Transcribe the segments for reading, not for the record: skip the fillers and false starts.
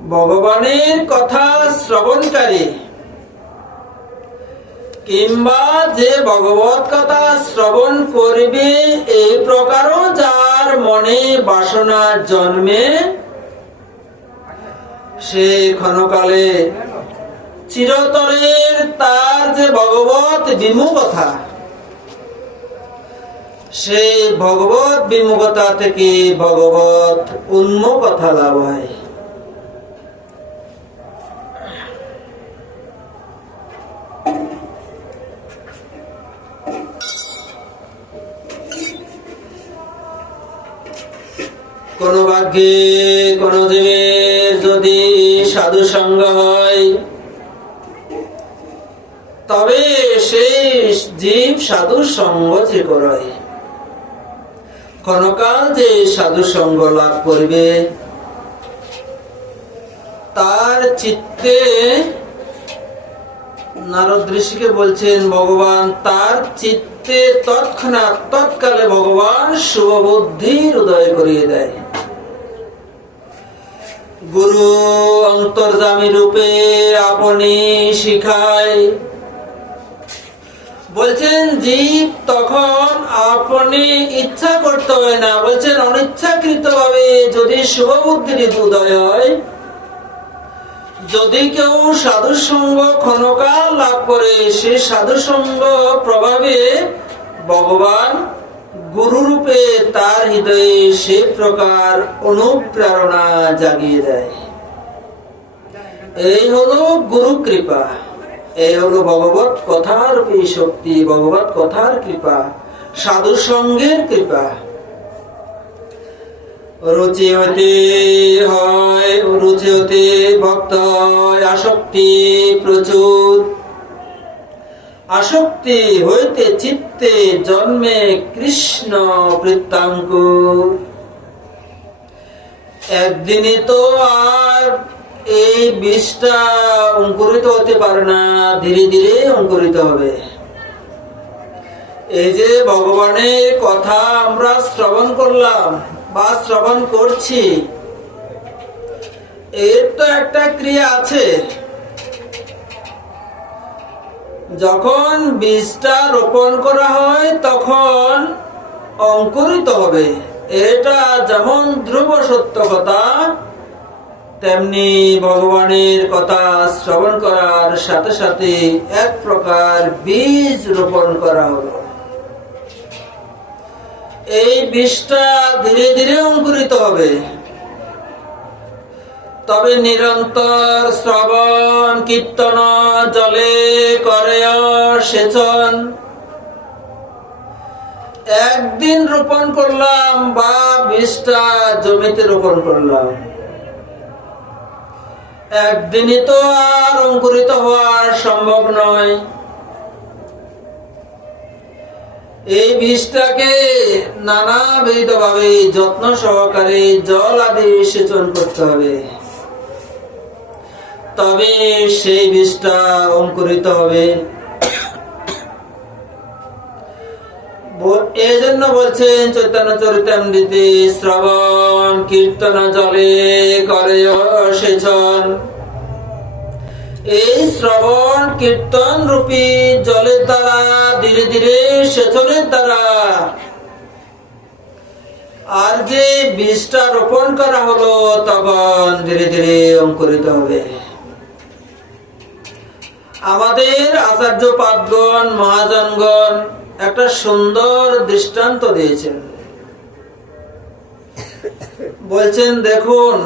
ভগবানের কথা শ্রবণকারী কিংবা যে ভগবত কথা শ্রবণ করবে এই প্রকারও যার মনে বাসনা জন্মে সে ক্ষণকালে চিরতরের তার যে ভগবত বিমুখতা সেই ভগবত বিমুখতা থেকে ভগবত উন্মুখতা লাভ হয়। কোন ভাগ্যে কোন জীবের যদি সাধু সঙ্গ হয় তবে সেই জীব সাধু সঙ্গ যে করে ক্ষণকাল যে সাধু সঙ্গ লাভ করবে তার চিত্তে নারদ ঋষিকে বলছেন ভগবান তার চিত্তে তৎক্ষণাৎ তৎকালে ভগবান শুভ বুদ্ধির উদয় করিয়ে দেয়। গুরু অন্তর্যামী রূপে আপনি শিখায় বলছেন জীব তখন আপনি ইচ্ছা করতে হয় না, বলছেন অনিচ্ছাকৃত ভাবে যদি শুভ বুদ্ধির উদয় হয়, যদি কেউ সাধু সঙ্গ ক্ষণকাল লাভ করে সে সাধু সঙ্গ প্রভাবে ভগবান গুরু রূপে তার হৃদয়ে সে প্রকার অনুপ্রেরণা জাগিয়ে দেয়। এই হলো গুরু কৃপা, এই হলো ভগবত কথার শক্তি, ভগবত কথার কৃপা, সাধু সঙ্গের কৃপা। রুচি হতে হয়, রুচি হতে ভক্ত হয়, আসক্তি প্রচুর, আসক্তি হইতে চিত্তে জন্মে কৃষ্ণ বৃত্তাঙ্কুর। একদিনে তো আর এই বীজটা অঙ্কুরিত হতে পারে না, ধীরে ধীরে অঙ্কুরিত হবে। এই যে ভগবানের কথা আমরা শ্রবণ করলাম বা শ্রবণ করছি, এর তো একটা ক্রিয়া আছে। যখন বীজটা রোপণ করা হয় তখন অঙ্কুরিত হবে, এটা যেমন ধ্রুব সত্য কথা, তেমনি ভগবানের কথা শ্রবণ করার সাথে সাথে এক প্রকার বীজ রোপণ করা হলো। এই বীজটা ধীরে ধীরে অঙ্কুরিত হবে, তবে নিরন্তর শ্রবণ কীর্তন জলে করে সেচন। একদিন রোপণ করলাম বা বীজটা জমিতে রোপণ করলাম, একদিনই তো আর অঙ্কুরিত হওয়া সম্ভব নয়। এই বীজটাকে নানাবিধ ভাবে যত্ন সহকারে জল আদি সেচন করতে হবে, তবে সেই বীজটা অঙ্কুরিত হবে। এই জন্য বলছেন চৈতন্য চরিতামৃতে শ্রবণ কীর্তন জলে করে সেচন। এই শ্রবণ কীর্তন রূপী জলের দ্বারা ধীরে ধীরে সেচনের দ্বারা আর যে বীজটা রোপণ করা হলো তখন ধীরে ধীরে অঙ্কুরিত হবে। আমাদের আচার্য পাদগণ মহাজনগণ একটা সুন্দর দৃষ্টান্ত দিয়েছেন। বলছেন দেখুন,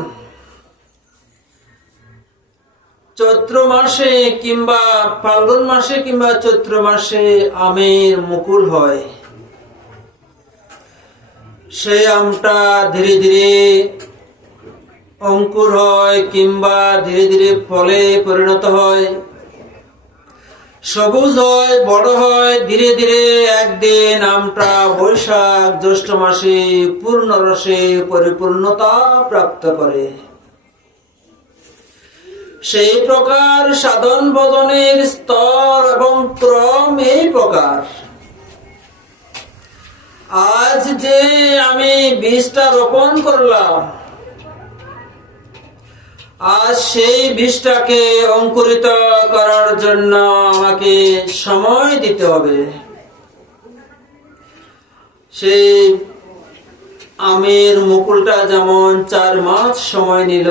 চৈত্র মাসে কিংবা ফাল্গুন মাসে কিংবা চৈত্র মাসে আমের মুকুল হয়, সেই আমটা ধীরে ধীরে অঙ্কুর হয় কিংবা ধীরে ধীরে ফলে পরিণত হয়, সবুজ হয়, বড় হয়, ধীরে ধীরে একদিন আমটা বৈশাখ জ্যৈষ্ঠ মাসে পূর্ণ রসে পরিপূর্ণতা প্রাপ্ত করে। সেই প্রকার সাধন ভজনের স্তর এবং ক্রম এই প্রকার। আজ যে আমি বীজটা রোপণ করলাম, আজ সেই বীজটাকে অঙ্কুরিত করার জন্য আমাকে সময় দিতে হবে। সেই আমের মুকুলটা যেমন 4 মাস সময় নিল,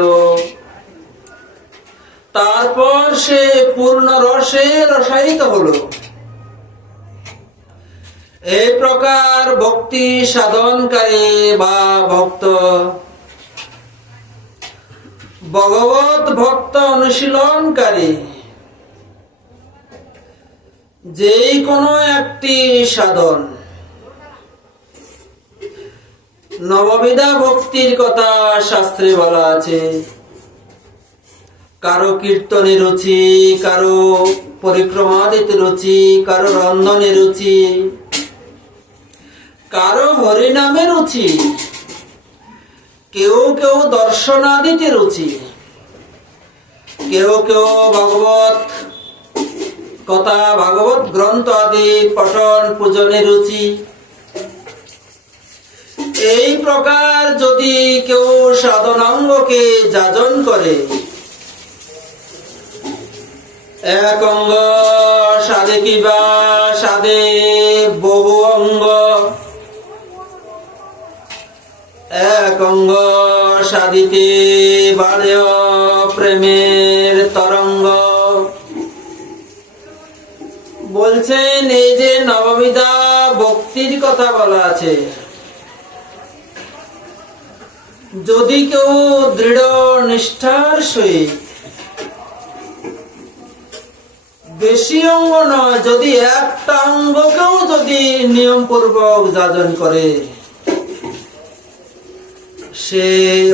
তারপর সে পূর্ণ রসে রসায়িত হলো। এই প্রকার ভক্তি সাধনকারী বা ভক্ত, ভগবত ভক্ত অনুশীলনকারী যেই কোনো একটি সাধন, নববিধা ভক্তির কথা শাস্ত্রে বলা আছে। কারো কীর্তনে রুচি, কারো পরিক্রমাদিতে রুচি, কারো রন্ধনে রুচি, কারো হরিনামে রুচি, কেউ কেউ দর্শনাদিতে রুচি, কেউ কেউ ভাগবত কথা, ভাগবত গ্রন্থ আদি পঠন পূজনে রুচি। এই প্রকার যদি কেউ সাধনাঙ্গকে যাজন করে, এক অঙ্গ সাধে কিবা সাধে বহু অঙ্গ, এক অঙ্গ সাধিতে বাড়ে প্রেমের তরঙ্গ। বলছেন এই যে নববিধা ভক্তির কথা বলা আছে, যদি কেউ দৃঢ় নিষ্ঠার সহিত, বেশি অঙ্গ নয়, যদি একটা অঙ্গকেও যদি নিয়ম পূর্বক যাজন করে, সে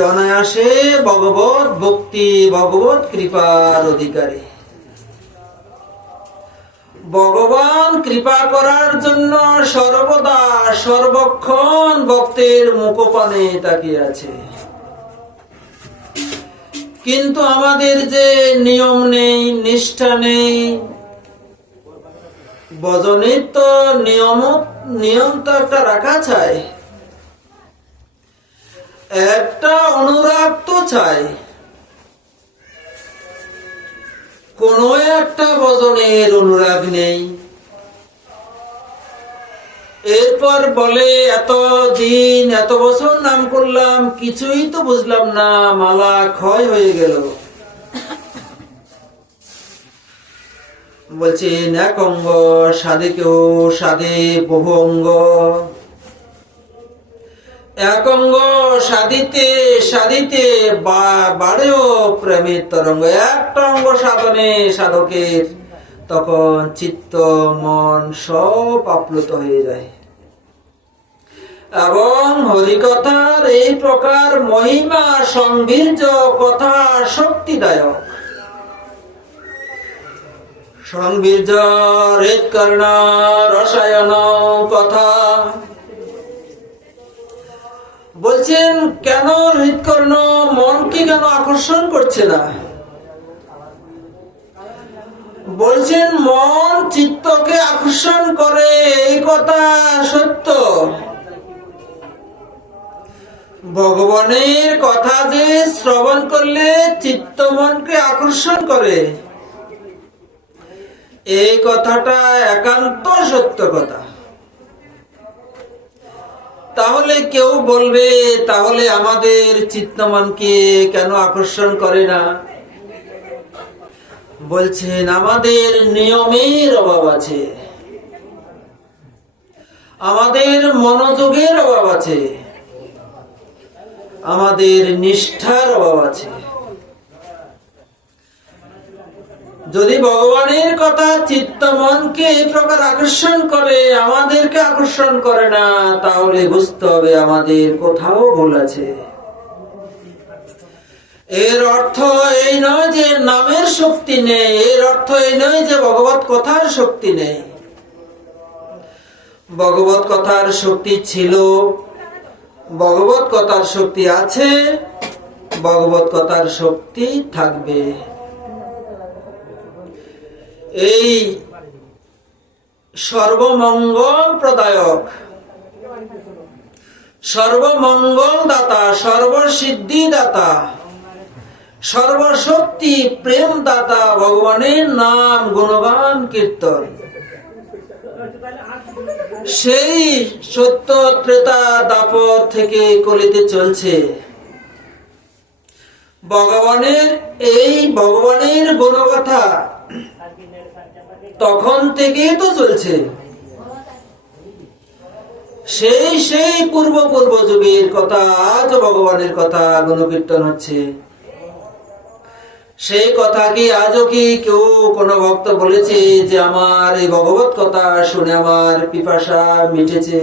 অনায়াসে ভগবত ভক্তি, ভগবত কৃপার অধিকারী। ভগবান কৃপা করার জন্য সর্বদা সর্বক্ষণ ভক্তের মুখপানে তাকিয়ে আছে। কিন্তু আমাদের যে নিয়ম নেই, নিষ্ঠা নেই, ভজনের তো নিয়ম তো একটা রাখা চাই, একটা অনুরাগ তো চাই। কোন একটা ভজনের অনুরাগ নেই। এরপর বলে এত দিন এত বছর নাম করলাম, কিছুই তো বুঝলাম না, মালা ক্ষয় হয়ে গেল। বলছে এক অঙ্গ সাধে কেউ সাধে বহু অঙ্গ, এক অঙ্গ সাধিতে সাধিতে বাড়েও প্রেমের তরঙ্গ। একটা অঙ্গ সাধনে সাধকের তখন চিত্ত মন সব আপ্লুত হয়ে যায়। এবং হরিকথার এই প্রকার মহিমা সংবীর্য কথা শক্তিদায়ক। সংবীর্য হৃৎকর্ণ রসায়ন কথা বলছেন, কেন হৃৎকর্ণ মনকে কেন আকর্ষণ করছে না? বলছেন মন চিত্তকে আকর্ষণ করে, এই কথা সত্য। ভগবানের কথা যে শ্রবণ করলে চিত্ত মনকে আকর্ষণ করে, এই কথাটা একান্ত সত্য কথা। তাহলে কেউ বলবে, তাহলে আমাদের চিত্ত মনকে কেন আকর্ষণ করে না? বলছেন আমাদের নিয়মের অভাব আছে, আমাদের মনোযোগের অভাব আছে, আমাদের নিষ্ঠার অভাব আছে। যদি ভগবানের কথা চিত্ত মনকে এই প্রকার আকর্ষণ করে, আমাদেরকে আকর্ষণ করে না, তাহলে বুঝতে হবে আমাদের কোথাও ভুল আছে। এর অর্থ এই নয় যে নামের শক্তি নেই, এর অর্থ এই নয় যে ভগবত কথার শক্তি নেই। ভগবত কথার শক্তি ছিল, ভগবত কথার শক্তি আছে, ভগবত কথার শক্তি থাকবে। এই সর্বমঙ্গল প্রদায়ক, সর্বমঙ্গল দাতা, সর্বসিদ্ধি দাতা সর্বশক্তি প্রেমদাতা ভগবানের নাম গুণগান কীর্তন, সেই সত্য ত্রেতা দাপর থেকে কলিতে চলছে। ভগবানের গুণকথা তখন থেকেই তো চলছে। সেই পূর্ব যুগের কথা আজ ভগবানের কথা গুণকীর্তন হচ্ছে। সেই কথা কি আজও কি কেউ কোন ভক্ত বলেছে যে আমার এই ভগবত কথা শুনে আমার পিপাসা মিটেছে?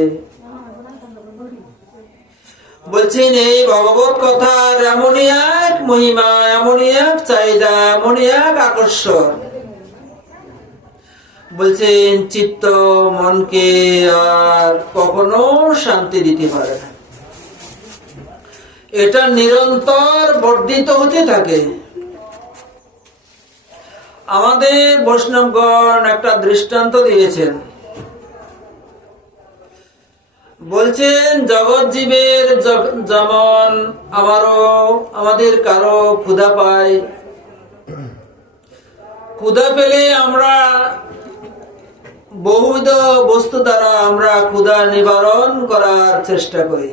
বলছেন এই ভগবত কথার এমনই এক মহিমা, এমনই এক চাহিদা, এমনই এক আকর্ষণ। বলছেন চিত্ত মনকে আর কখনো শান্তি দিতে পারে না, এটা নিরন্তর বর্ধিত হতে থাকে। আমাদের বৈষ্ণবগণ একটা দৃষ্টান্ত দিয়েছেন। বলছেন জগৎ জীবের যেমন আমাদের কারো ক্ষুধা পায়, ক্ষুধা পেলে আমরা বহুবিধ বস্তু দ্বারা আমরা ক্ষুধা নিবারণ করার চেষ্টা করি।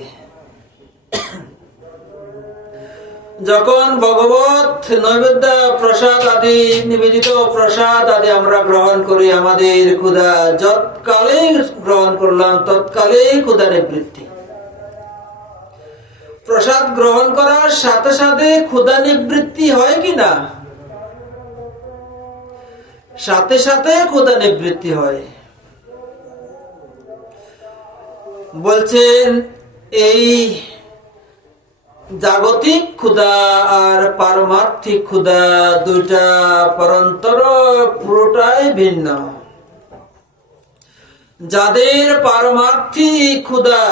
যখন ভগবত নৈবেদ্য প্রসাদ আদি, নিবেদিত প্রসাদ আদি আমরা গ্রহণ করি, আমাদের ক্ষুধা যৎকালে গ্রহণ করলাম তৎকালে ক্ষুধা নিবৃত্তি। প্রসাদ গ্রহণ করার সাথে সাথে ক্ষুধা নিবৃত্তি হয় কিনা? সাথে সাথে ক্ষুধা নিবৃত্তি হয়। বলছেন এই জাগতিক ক্ষুধা আর পারমার্থিক ক্ষুধা দুইটা পরন্তর, পুরোটাই ভিন্ন। যাদের পারমার্থিক ক্ষুধা,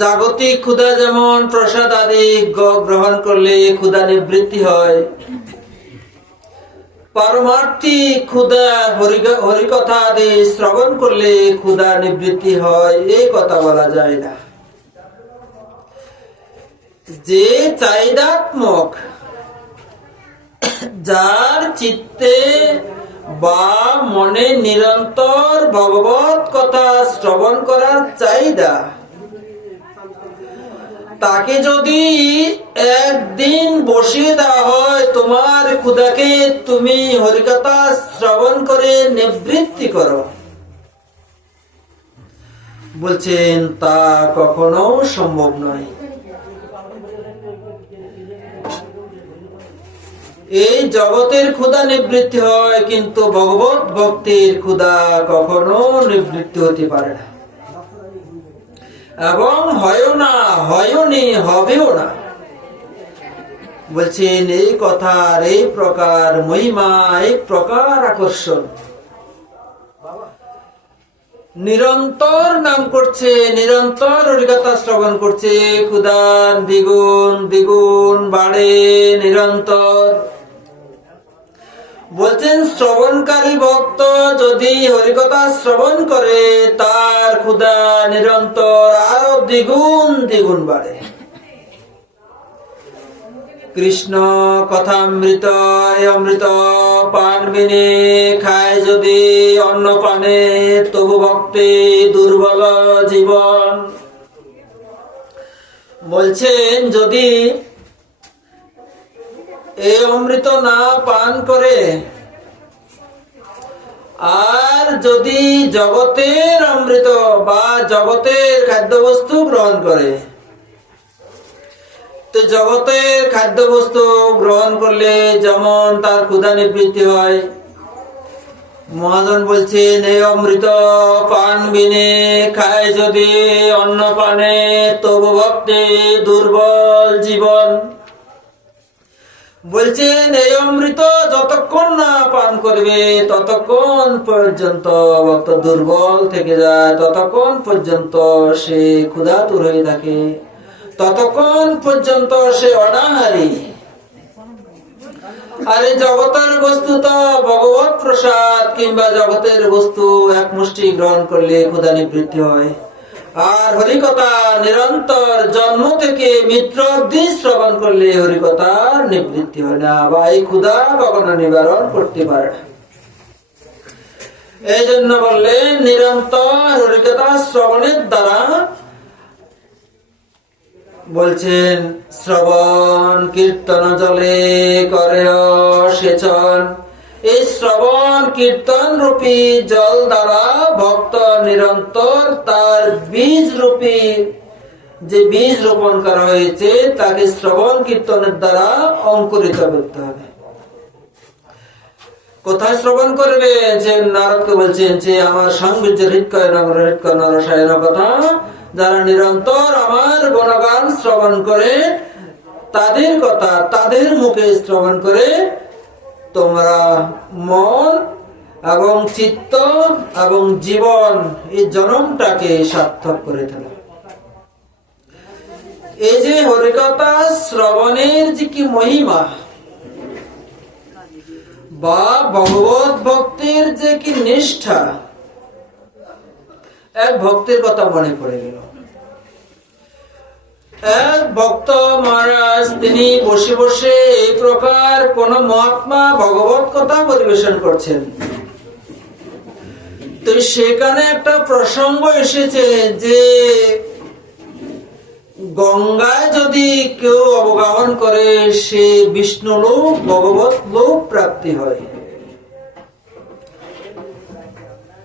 জাগতিক ক্ষুধা যেমন প্রসাদ আদি গ্রহণ করলে ক্ষুধা নিবৃত্তি হয়, পারমার্থিক ক্ষুধা হরিকথা আদি শ্রবণ করলে ক্ষুধা নিবৃত্তি হয়, এই কথা বলা যায় না। যে চাহিদাত্মক, যার চিত্তে বা মনে নিরন্তর ভগবত কথা শ্রবণ করার চাহিদা, তাকে যদি একদিন বসিয়ে দেওয়া হয় তোমার ক্ষুধাকে তুমি হরিকথা শ্রবণ করে নিবৃত্তি করো, বলছেন তা কখনো সম্ভব নয়। এই জগতের ক্ষুধা নিবৃত্তি হয়, কিন্তু ভগবত ভক্তির ক্ষুধা কখনো নিবৃত্তি হতে পারে না, এবং হয়ও না, হয়নি, হবেও না। বলছেন এই কথার এই প্রকার মহিমা, এই প্রকার আকর্ষণ। নিরন্তর নাম করছে, নিরন্তর হরিকথা শ্রবণ করছে, ক্ষুধা দ্বিগুণ দ্বিগুণ বাড়ে নিরন্তর। বলছেন শ্রবণকারী ভক্ত যদি হরিকথা শ্রবণ করে তার ক্ষুধা নিরন্তর আরো দ্বিগুণ দ্বিগুণ বাড়ে। কৃষ্ণ কথামৃত অমৃত পান বিনে খায় যদি অন্ন পানে, তবু ভক্তি দুর্বল জীবন। বলছেন যদি এই অমৃত না পান করে আর যদি জগতের অমৃত বা জগতের খাদ্যবস্তু গ্রহণ করে, তো জগতের খাদ্যবস্তু গ্রহণ করলে যেমন তার ক্ষুধা নিবৃত্তি হয়, মহাজন বলছেন এই অমৃত পান বিনে খায় যদি অন্ন পানে, তবু ভক্তি দুর্বল জীবন। বলছেন এই অমৃত যতক্ষণ না পান করবে ততক্ষণ পর্যন্ত ভক্ত দুর্বল থেকে যায়, ততক্ষণ পর্যন্ত সে ক্ষুধাতুর হয়ে থাকে, ততক্ষণ পর্যন্ত সে অনাহারী। আর এই জগতের বস্তু তো ভগবত প্রসাদ কিংবা জগতের বস্তু এক মুষ্টি গ্রহণ করলে ক্ষুধা নিবৃত্তি হয়, আর হরিকথা নিরন্তর জন্ম থেকে মৃত্যু অবধি শ্রবণ করলে হরিকথার নিবৃত্তি হয় না, বা এই ক্ষুধা কখনো নিবারণ করতে পারে না। এই জন্য বললেন নিরন্তর হরিকথা শ্রবণের দ্বারা, বলছেন শ্রবণ কীর্তন জলে করে সেচন। এই শ্রবণ কীর্তন রূপী জল দ্বারা ভক্ত নিরন্তর তার বীজ রূপী, যে বীজ রোপণ করা হয়েছে তাকে শ্রবণ কীর্তনের দ্বারা অঙ্কুরিত করতে হবে। কোথায় শ্রবণ করবে? যে নারদকে বলছেন যে আমার সংবীর্য হৃৎকয় নরসায়ন কথা, যারা নিরন্তর আমার গুণগান শ্রবণ করে, তাদের কথা তাদের মুখে শ্রবণ করে তোমরা মন এবং চিত্ত এবং জীবন এই জনমটাকে সার্থক করে তোলো। এই যে হরিকথা শ্রবণের যে কি মহিমা, বা ভগবত ভক্তির যে কি নিষ্ঠা, এক ভক্তের কথা মনে পড়ে গেল। এক ভক্ত মহারাজ তিনি বসে বসে এই প্রকার কোন মহাত্মা ভগবত কথা পরিবেশন করছেন। তো সেখানে একটা প্রসঙ্গ এসেছে যে গঙ্গায় যদি কেউ অবগাহন করে সে বিষ্ণু লোক ভগবত লোক প্রাপ্তি হয়।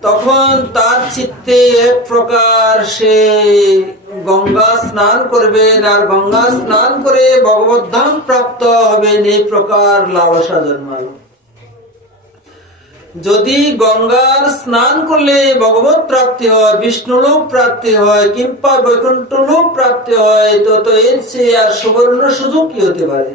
তখন তার চিত্তে এক প্রকার সে গঙ্গা স্নান করবেন, আর গঙ্গা স্নান করে ভগবত ধাম প্রাপ্ত হবেন, এই প্রকার লালসা জন্মালো। যদি গঙ্গার স্নান করলে ভগবত প্রাপ্তি হয়, বিষ্ণু লোক প্রাপ্তি হয়, কিংবা বৈকুণ্ঠ লোক প্রাপ্তি হয়, তো এর চেয়ে আর সুবর্ণ সুযোগ কি হতে পারে?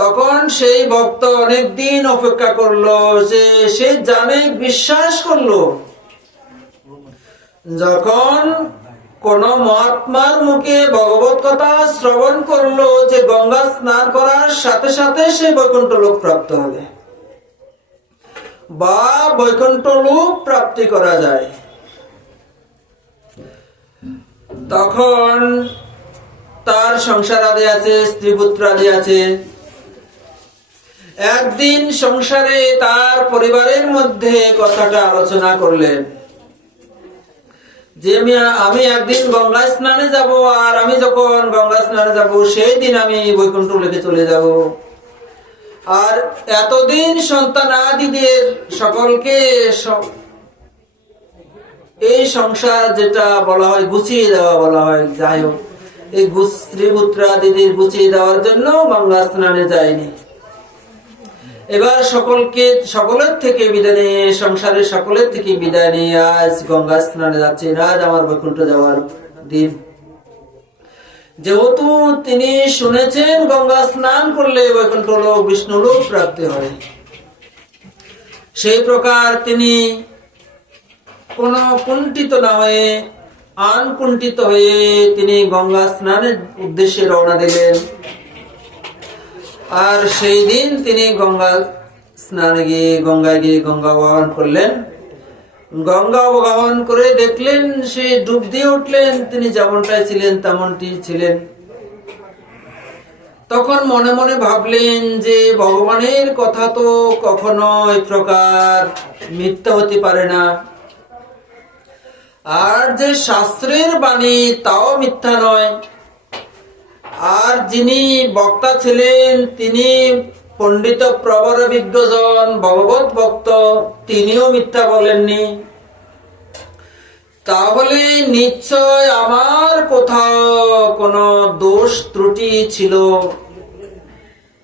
তখন সেই ভক্ত অনেকদিন অপেক্ষা করলো, যে সে জানে বিশ্বাস করলো যখন কোন মহাত্মার মুখে ভগবত কথা শ্রবণ করলো যে গঙ্গা স্নান করার সাথে সাথে সে বৈকুণ্ঠ লোক প্রাপ্ত হবে বা বৈকুণ্ঠ লোক প্রাপ্তি করা যায়। তখন তার সংসার আদি আছে, স্ত্রী পুত্র আদি আছে। একদিন সংসারে তার পরিবারের মধ্যে কথাটা আলোচনা করলেন যে আমি একদিন গঙ্গা স্নানে যাব, আর আমি যখন গঙ্গা স্নানে যাব সেই দিন আমি বৈকুণ্ঠ লোকে চলে যাব। আর এতদিন সন্তান আদিদের সকলকে এই সংসার যেটা বলা হয় গুছিয়ে দেওয়া বলা হয়, যাই হোক এই স্ত্রী পুত্র আদিদের গুছিয়ে দেওয়ার জন্য গঙ্গা স্নানে যায়নি। এবার সকলের থেকে বিদায় নিয়ে, সংসারের সকলের থেকে বিদায় নিয়ে আজ গঙ্গা স্নানে যাচ্ছে, আজ আমার বৈকুণ্ঠ যাওয়ার দিন। যেহেতু তিনি শুনেছেন গঙ্গা স্নান করলে বৈকুণ্ঠ লোক বিষ্ণু লোক প্রাপ্তি হয়, সেই প্রকার তিনি কোন কুণ্ঠিত না হয়ে আনকুণ্ঠিত হয়ে তিনি গঙ্গা স্নানের উদ্দেশ্যে রওনা দিলেন। আর সেই দিন তিনি গঙ্গা স্নানে গিয়ে গঙ্গায় গিয়ে গঙ্গা অবগাহন করলেন। গঙ্গা অবগাহন করে দেখলেন সে ডুব দিয়ে উঠলেন, তিনি যেমনটাই ছিলেন তেমনটি ছিলেন। তখন মনে মনে ভাবলেন যে ভগবানের কথা তো কখনো এই প্রকার মিথ্যা হতে পারে না, আর যে শাস্ত্রের বাণী তাও মিথ্যা নয়। আর যিনি বক্তা ছিলেন তিনি পণ্ডিত প্রবর বিজ্ঞজন ভগবত ভক্ত, তিনিও মিথ্যা বলেননি। তাহলে নিশ্চয় আমার কোথাও কোনো দোষ ত্রুটি ছিল,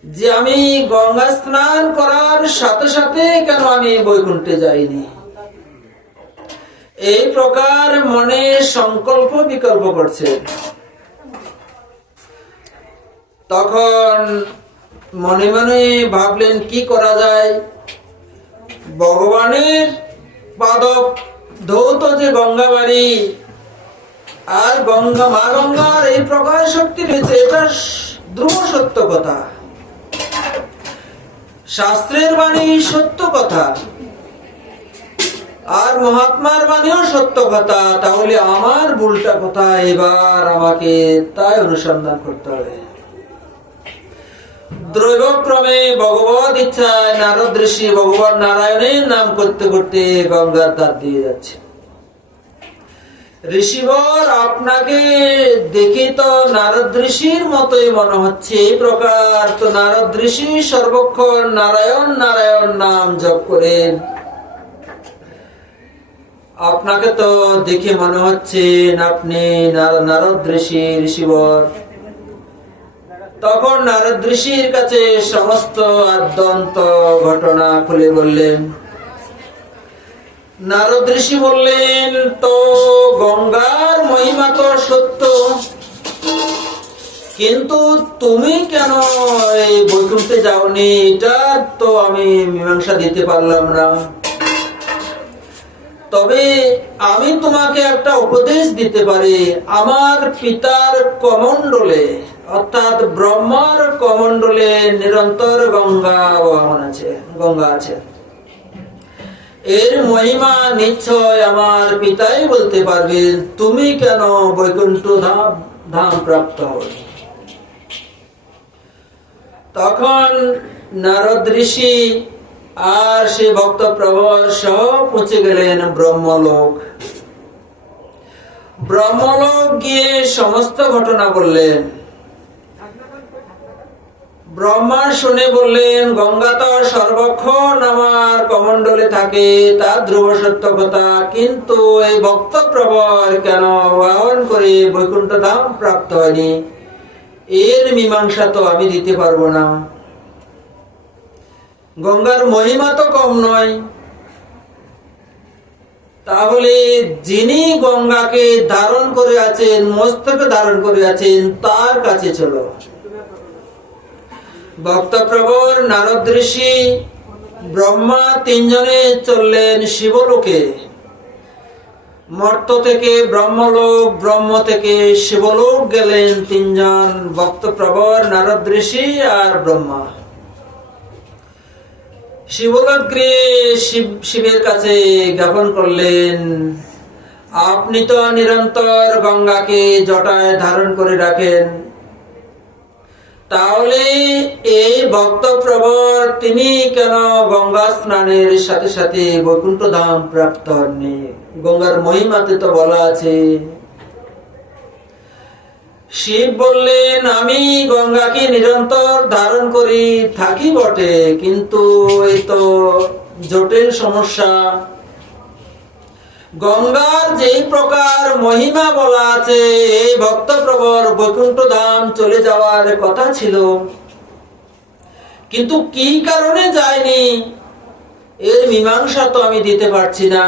যে আমি গঙ্গা স্নান করার সাথে সাথে কেন আমি বৈকুণ্ঠে যাইনি। এই প্রকার মনে সংকল্প বিকল্প করছে। তখন মনে মনে ভাবলেন কি করা যায়। ভগবানের পাদক ধৌত যে গঙ্গা বাড়ি, আর মা গঙ্গার এই প্রকার শক্তি রয়েছে, এটা ধ্রুব সত্য কথা, শাস্ত্রের বাণী সত্য কথা। আর মহাত্মার বাণীও সত্য কথা, তাহলে আমার ভুলটা কোথায়? এবার আমাকে তাই অনুসন্ধান করতে হবে। দ্রৈবক্রমে ভগবত ইচ্ছায় নারদ ঋষি ভগবান নারায়ণের নাম করতে করতে গঙ্গার ধার দিয়ে যাচ্ছে। ঋষিবর, আপনাকে দেখে তো নারদ ঋষির মতোই মনে হচ্ছে। এই প্রকার তো নারদ ঋষি সর্বক্ষণ নারায়ণ নারায়ণ নাম জপ করেন। আপনাকে তো দেখে মনে হচ্ছে আপনি নারদ ঋষি। ঋষিবর তখন নারদ ঋষির কাছে সমস্ত আদ্যন্ত ঘটনা খুলে বললেন। নারদ ঋষি বললেন, তো গঙ্গার মহিমা তো সত্য, কিন্তু তুমি কেন এই বৈকুণ্ঠে যাওনি? এটা তো আমি মীমাংসা দিতে পারলাম না। তবে আমি তোমাকে একটা উপদেশ দিতে পারি। আমার পিতার কমণ্ডলে অর্থাৎ ব্রহ্মার কমণ্ডলে নিরন্তর গঙ্গা আছে। এর মহিমা নিশ্চয় আমার পিতাই বলতে পারবেন। তুমি কেন বৈকুণ্ঠ ধাম প্রাপ্ত হলে? তখন নারদ ঋষি আর সে ভক্ত প্রবর সব পৌঁছে গেলেন ব্রহ্মলোক। ব্রহ্মলোক গিয়ে সমস্ত ঘটনা বললেন। ব্রহ্মা শুনে বললেন, গঙ্গা তো সর্বক্ষণ আমার কমণ্ডলে থাকে, তার ধ্রুব সত্য কথা, কিন্তু এই ভক্ত প্রবর কেন বাহন করে বৈকুণ্ঠ ধাম প্রাপ্ত হয়নি, এর মীমাংসা তো আমি দিতে পারবো না। গঙ্গার মহিমা তো কম নয়, তাহলে যিনি গঙ্গাকে ধারণ করে আছেন, মস্তকে ধারণ করে আছেন, তার কাছে চলো। ভক্তপ্রবর, নারদ ঋষি, ব্রহ্মা তিনজনে চললেন শিবলোকে। মর্ত থেকে ব্রহ্মলোক, ব্রহ্ম থেকে শিবলোক গেলেন তিনজন, ভক্তপ্রবর, নারদ ঋষি আর ব্রহ্মা। শিবলোক গিয়ে শিবের কাছে জ্ঞাপন করলেন, আপনি তো নিরন্তর গঙ্গাকে জটায় ধারণ করে রাখেন, তাহলে এই ভক্ত প্রবর তিনি কেন গঙ্গা স্নানের সাথে সাথে বৈকুণ্ঠ ধাম প্রাপ্ত হননি? গঙ্গার মহিমাতে তো বলা আছে। শিব বললেন, আমি গঙ্গাকে নিরন্তর ধারণ করি থাকি বটে, কিন্তু এই তো জটিল সমস্যা। গঙ্গার যে প্রকার মহিমা বলা আছে, এই ভক্ত প্রবর বৈকুণ্ঠ ধাম চলে যাওয়ার কথা ছিল, কিন্তু কি কারণে যায়নি, এর মীমাংসা তো আমি দিতে পারছি না।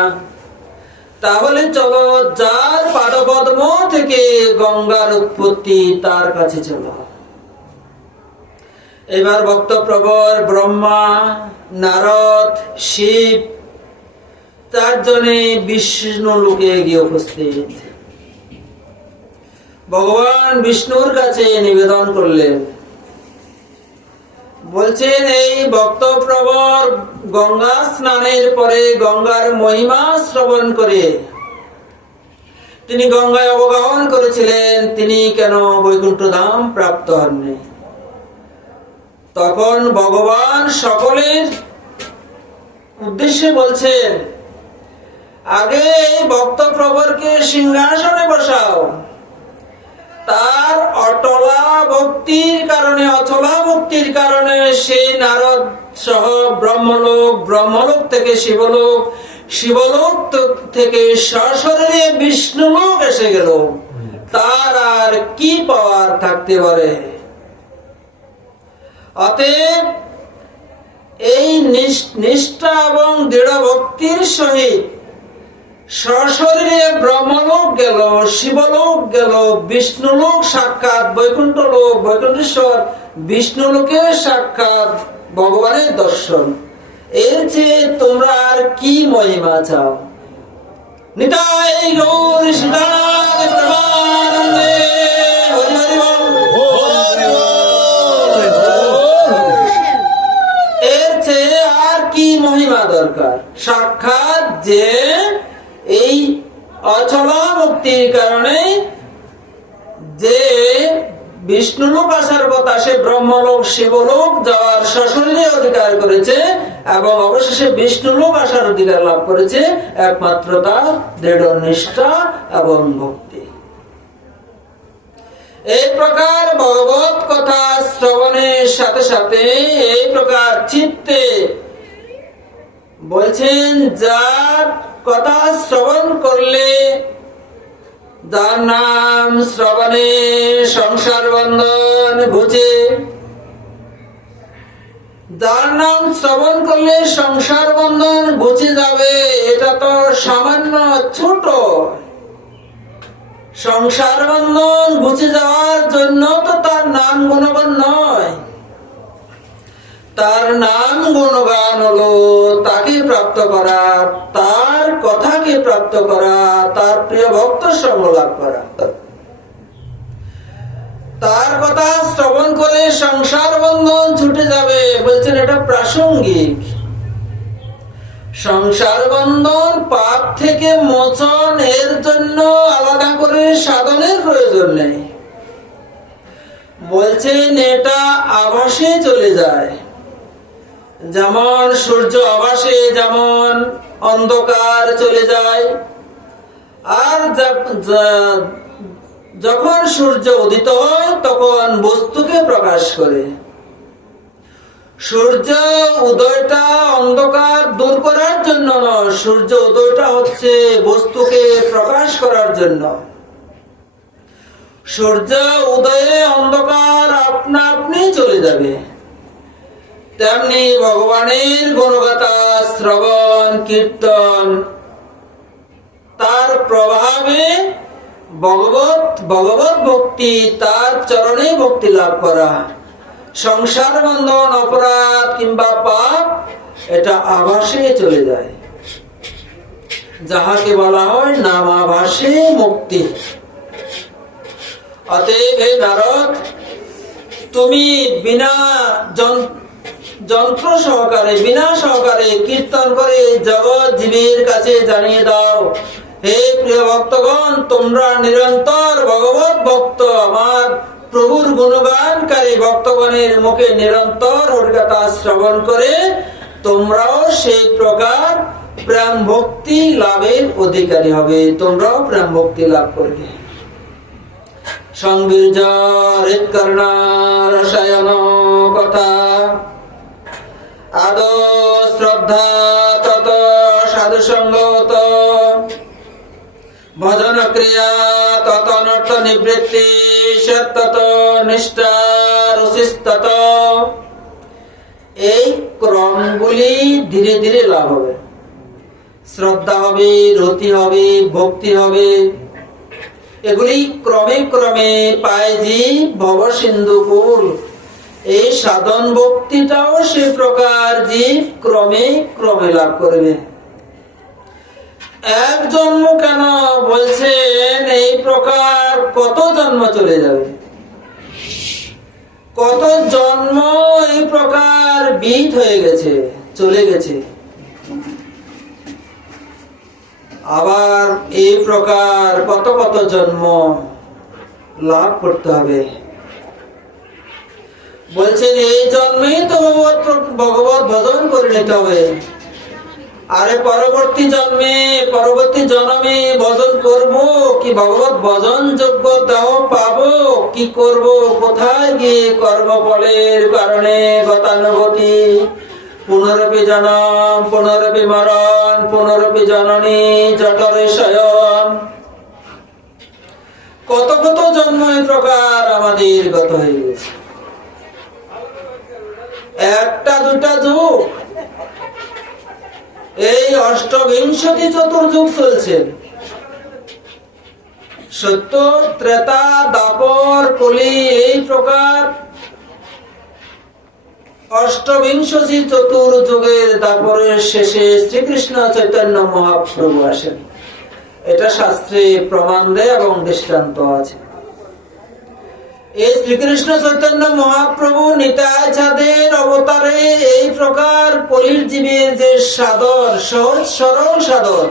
তাহলে চলো, যার পাদপদ্ম থেকে গঙ্গার উৎপত্তি, তার কাছে চলো। এবার ভক্ত প্রবর, ব্রহ্মা, নারদ, শিব চারজনে বিষ্ণু লোকে গিয়ে উপস্থিত। ভগবান বিষ্ণুর কাছে নিবেদন করলেন, বলছেন, এই ভক্ত প্রবর গঙ্গা স্নানের পরে গঙ্গার মহিমা শ্রবণ করে তিনি গঙ্গায় অবগাহন করেছিলেন, তিনি কেন বৈকুণ্ঠ ধাম প্রাপ্ত হননি? তখন ভগবান সকলের উদ্দেশ্যে বলছেন, আগে এই ভক্ত প্রবরকে সিংহাসনে বসাও। তার অটলা ভক্তির কারণে, অচলা ভক্তির কারণে সেই নারদ সহ ব্রহ্মলোক, ব্রহ্মলোক থেকে শিবলোক, শিবলোক থেকে সশরীরে বিষ্ণুলোক এসে গেল। তার আর কি পাওয়ার থাকতে পারে? অতএব এই নিষ্ঠা এবং দৃঢ় ভক্তির সহিত সশরীরে ব্রহ্মলোক গেল, শিবলোক গেল, বিষ্ণুলোক সাক্ষাৎ, বৈকুণ্ঠ লোক, বৈকুণ্ঠেশ্বর বিষ্ণুলোকে সাক্ষাৎ ভগবানের দর্শন। এর চেয়ে তোমরা আর কি মহিমা চাও? নিতাই গৌর সীতানাথ প্রেমানন্দে হরি হরি বল। এর চেয়ে আর কি মহিমা দরকার? সাক্ষাৎ যে যে বিষ্ণুলোক আসার কথা, সে ব্রহ্মলোক শিবলোক যাওয়ার সশরীরে অধিকার করেছে এবং অবশেষে বিষ্ণুলোক আসার অধিকার লাভ করেছে একমাত্র তার দৃঢ় নিষ্ঠা এবং ভক্তি। এই প্রকার ভগবত কথা শ্রবণের সাথে সাথে এই প্রকার চিত্তে বলছেন, যার কথা শ্রবণ করলে, যার নাম শ্রবণে সংসার বন্ধন ঘুচে, যার নাম শ্রবণ করলে সংসার বন্ধন ঘুচে যাবে, এটা তো সামান্য ছোট। সংসার বন্ধন ঘুচে যাওয়ার জন্য তো তার নাম গুণগান নয়, তার নাম গুণগান হলো তাকে প্রাপ্ত করা, তার কথাকে প্রাপ্ত করা, তার প্রিয় ভক্ত সঙ্গ লাভ করা। তার কথা শ্রবণ করে সংসার বন্ধন ছুটে যাবে, বলছেন এটা প্রাসঙ্গিক। সংসার বন্ধন পাপ থেকে মোচন এর জন্য আলাদা করে সাধনের প্রয়োজন নেই, বলছেন এটা আভাসে চলে যায়। যেমন সূর্য আভাসে যেমন অন্ধকার চলে যায়, আর যখন সূর্য উদিত হয় তখন বস্তুকে প্রকাশ করে। সূর্য উদয়টা অন্ধকার দূর করার জন্য নয়, সূর্য উদয়টা হচ্ছে বস্তুকে প্রকাশ করার জন্য। সূর্য উদয়ে অন্ধকার আপনা আপনি চলে যাবে, তেমনি ভগবানের গুণগাথা শ্রবণ কীর্তন তার প্রভাবে ভগবত ভক্তি, তার চরণে ভক্তি লাভ করা, সংসার বন্ধন অপরাধ কিংবা পাপ এটা আভাসে চলে যায়, যাহাকে বলা হয় নামাভাসে মুক্তি। অতএব হে নারদ, তুমি বিনা যন্ত্র সহকারে, বিনা সহকারে কীর্তন করে জগৎ জীবের কাছে জানিয়ে দাও, হে প্রিয় ভক্তগণ, তোমরা নিরন্তর ভগবত ভক্ত, আমার প্রভুর গুণগানকারী ভক্তগণের মুখে নিরন্তর হরিকথা শ্রবণ করে তোমরাও সেই প্রকার প্রেম ভক্তি লাভের অধিকারী হবে, তোমরাও প্রেম ভক্তি লাভ করবে। সংবীর্য হৃৎকর্ণ রসায়ন কথা আদৌ শ্রদ্ধা তত সাধু সঙ্গত ভজন ক্রিয়া তত অনর্থ নিবৃত্তি সত্তত নিষ্ঠা রসিস্তত। এই ক্রমগুলি ধীরে ধীরে লাভ হবে। শ্রদ্ধা হবে, রতি হবে, ভক্তি হবে, এগুলি ক্রমে ক্রমে পায় জীব ভব সিন্ধুকুল। এই সাধন ভক্তিটাও সে প্রকার জীব ক্রমে ক্রমে লাভ করবে। এক জন্ম কেন, বলছেন এই প্রকার কত জন্ম চলে যাবে, কত জন্ম এই প্রকার বিদ হয়ে গেছে, চলে গেছে। আবার এই প্রকার কত কত জন্ম লাভ করতে হবে। বলছেন এই জন্মেই তো ভগবত ভজন করে নিতে হবে। আরে পরবর্তী জন্মে ভজন করব কি, ভগবত ভজন যোগ্য দেহ পাবো কি করব, কোথায় গিয়ে কর্মফলের কারণে গতানুগতি, পুনরপি জনম পুনরপি মরণ, পুনরপি জননী জঠরে শয়ন, কত কত জন্ম এই প্রকার আমাদের গত হয়ে গেছে। একটা দুটা যুগ, এই অষ্টবিংশতি চতুর্যুগ চলছে। সত্য, ত্রেতা, দাপর, কলি, এই প্রকার অষ্টবিংশতি চতুর্যুগের দাপরের শেষে শ্রীকৃষ্ণ চৈতন্য মহাপ্রভু আসেন। এটা শাস্ত্রে প্রমাণ দেয় এবং দৃষ্টান্ত আছে। এই শ্রীকৃষ্ণ চৈতন্য মহাপ্রভু নিতাই চাঁদের অবতারে এই প্রকার কলির জীবের যে সাধন, সহজ সরল সাধন,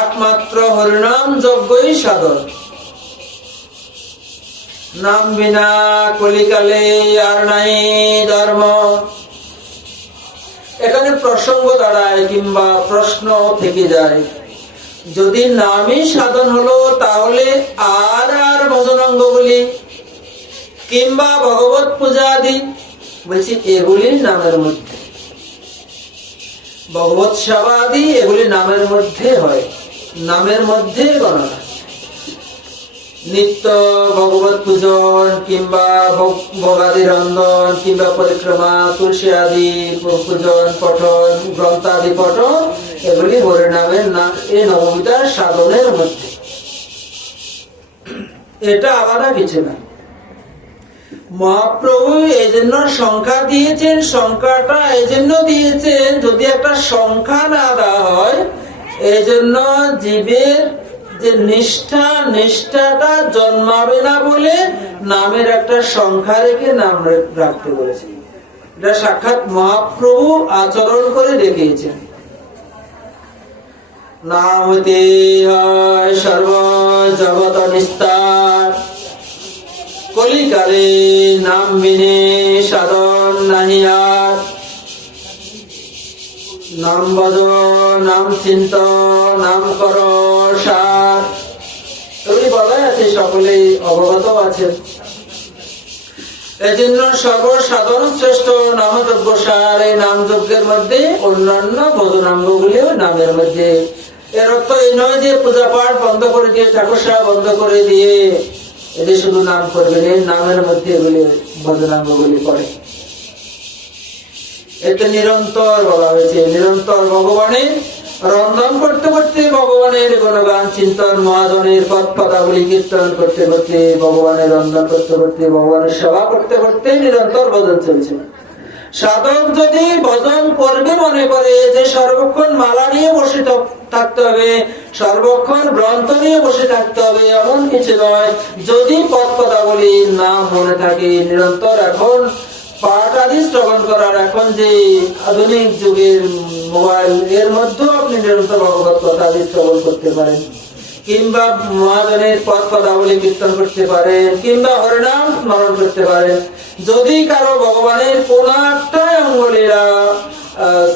একমাত্র হরিনাম যজ্ঞই সাধন। নাম বিনা কলিকালে আর নাই ধর্ম। এখানে প্রসঙ্গ দাঁড়ায় কিংবা প্রশ্ন থেকে যায়, যদি নামই সাধন হলো তাহলে আর আর ভজনাঙ্গগুলি কিংবা ভগবত পূজা আদি, বলছি এগুলি নামের মধ্যে, ভগবত সেবা আদি এগুলি নামের মধ্যে হয়, নামের মধ্যে গণনা। নিত্য ভগবত পূজন কিংবা ভোগাদি রন্ধন কিংবা পরিক্রমা, তুলসী আদি পূজন, পঠন, গ্রন্থ আদি পঠন, এগুলি হরিনামের নাম, এই নবমিতার সাধনের মধ্যে। এটা আলাদা কিছু না। মহাপ্রভু এই জন্য সংখ্যা দিয়েছেন, সংখ্যাটা এই জন্য দিয়েছেন, যদি একটা সংখ্যা না দেওয়া হয়, এই জন্য জীবের যে নিষ্ঠাটা জন্মাবে না বলে নামের একটা সংখ্যা রেখে নাম রাখতে বলেছে। এটা সাক্ষাৎ মহাপ্রভু আচরণ করে দেখিয়েছেন। নাম হইতে হয় সর্ব জগৎ নিস্তার, কলিকালে নাম বিনে সাধন নাহি আর। নাম ভজ, নাম চিন্ত, নাম কর সার, এগুলি বলাই আছে, সকলেই অবগত আছেন। এই জন্য সর্বসাধন শ্রেষ্ঠ নামযজ্ঞ সার। এই নাম যজ্ঞের মধ্যে অন্যান্য ভজনাঙ্গ গুলিও নামের মধ্যে। এর অর্থ এই নয় যে পূজা পাঠ বন্ধ করে দিয়ে, ঠাকুর সাহেব বন্ধ করে দিয়ে এদের শুধু নাম করবেন, এই নামের মধ্যে এগুলি ভজনাঙ্গ গুলি পড়ে। এতে নিরন্তর বলা হয়েছে, নিরন্তর ভগবানের রন্ধন করতে করতে, ভগবানের গুণগান চিন্তন, মহাজনের পদ পদাবলী কীর্তন করতে করতে, ভগবানের রন্ধন করতে করতে, ভগবানের সেবা করতে করতে নিরন্তর ভজন চলছে। সাধক যদি ভজন করবে মনে করে যে সর্বক্ষণ মালা নিয়ে বসে থাকতে হবে, সর্বক্ষণ গ্রন্থ নিয়ে বসে থাকতে হবে, এমন কিছু নয়। যদি পদ পদাবলী নাম মনে থাকে নিরন্তর, এখন পাঠ আদি শ্রবণ করার, এখন যে আধুনিক যুগের মোবাইল, এর মধ্যেও আপনি নিরন্তর ভগবত কথা আদি শ্রবণ করতে পারেন, কিংবা মহাজনের পদ পদাবলী কীর্তন করতে পারেন, কিংবা হরিনাম স্মরণ করতে পারেন। যদি কারো ভগবানের কোন একটা অঙ্গলীলা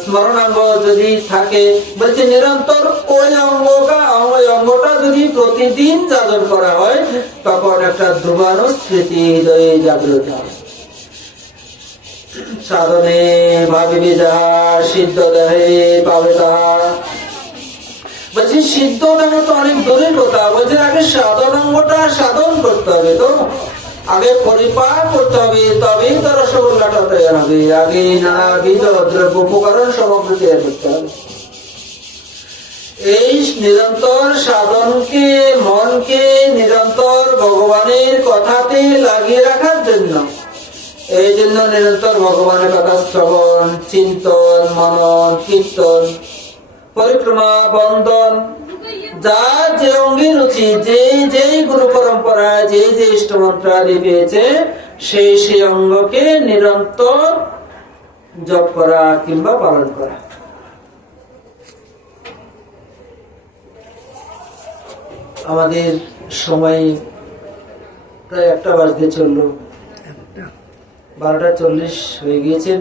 স্মরণাঙ্গ যদি থাকে, বলছে নিরন্তর ওই অঙ্গটা যদি প্রতিদিন যাজন করা হয়, তখন একটা ধ্রুবানো স্মৃতি হৃদয়ে জাগ্রত হয়। সাধনে ভাবিবে যাহা, সিদ্ধ দেহে পাবে তাহা। বলছি সিদ্ধ দেহ তো অনেক দূরের কথা, বলছে আগে সাধনাঙ্গটা সাধন করতে হবে, তো আগে পরিপাক করতে হবে, তবেই তো রসগোল্লাটা তৈরি হবে। আগে নানাবিধ দ্রব্য উপকরণ সামগ্রী তৈরি করতে হবে। এই নিরন্তর সাধনকে, মনকে নিরন্তর ভগবানের কথাতে লাগিয়ে রাখার জন্য, এই জন্য নিরন্তর ভগবানের কথা শ্রবণ, চিন্তন, মনন, কীর্তন, পরিক্রমা, বন্দন, যার যে অঙ্গে রুচি, যেই গুরু পরম্পরায় যে ইষ্টমন্ত্র আদি পেয়েছে, সেই অঙ্গকে নিরন্তর জপ করা কিংবা পালন করা। আমাদের সময় প্রায় 1টা বাজতে চললো, 12টা 40 হয়ে গিয়েছে।